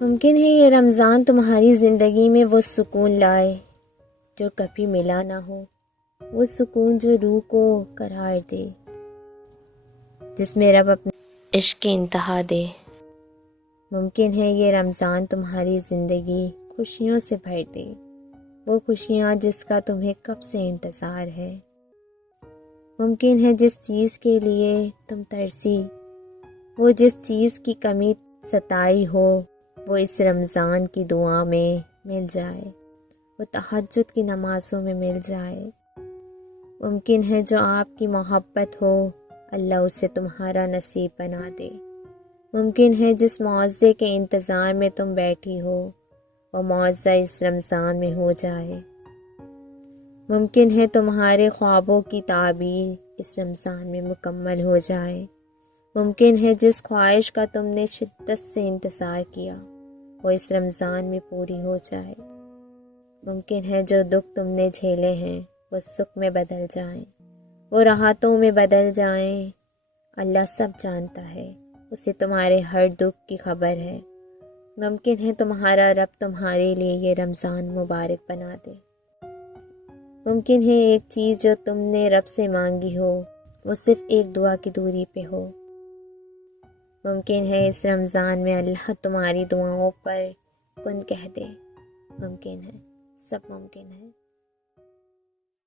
ممکن ہے یہ رمضان تمہاری زندگی میں وہ سکون لائے جو کبھی ملا نہ ہو، وہ سکون جو روح کو قرار دے، جس میں رب اپنے عشق کی انتہا دے۔ ممکن ہے یہ رمضان تمہاری زندگی خوشیوں سے بھر دے، وہ خوشیاں جس کا تمہیں کب سے انتظار ہے۔ ممکن ہے جس چیز کے لیے تم ترسی، وہ جس چیز کی کمی ستائی ہو، وہ اس رمضان کی دعا میں مل جائے، وہ تہجد کی نمازوں میں مل جائے۔ ممکن ہے جو آپ کی محبت ہو، اللہ اسے تمہارا نصیب بنا دے۔ ممکن ہے جس معاوضے کے انتظار میں تم بیٹھی ہو، وہ معاوضہ اس رمضان میں ہو جائے۔ ممکن ہے تمہارے خوابوں کی تعبیر اس رمضان میں مکمل ہو جائے۔ ممکن ہے جس خواہش کا تم نے شدت سے انتظار کیا، وہ اس رمضان میں پوری ہو جائے۔ ممکن ہے جو دکھ تم نے جھیلے ہیں وہ سکھ میں بدل جائیں، وہ راحتوں میں بدل جائیں۔ اللہ سب جانتا ہے، اسے تمہارے ہر دکھ کی خبر ہے۔ ممکن ہے تمہارا رب تمہارے لیے یہ رمضان مبارک بنا دے۔ ممکن ہے ایک چیز جو تم نے رب سے مانگی ہو، وہ صرف ایک دعا کی دوری پہ ہو۔ ممکن ہے اس رمضان میں اللہ تمہاری دعاؤں پر کن کہہ دے۔ ممکن ہے، سب ممکن ہے۔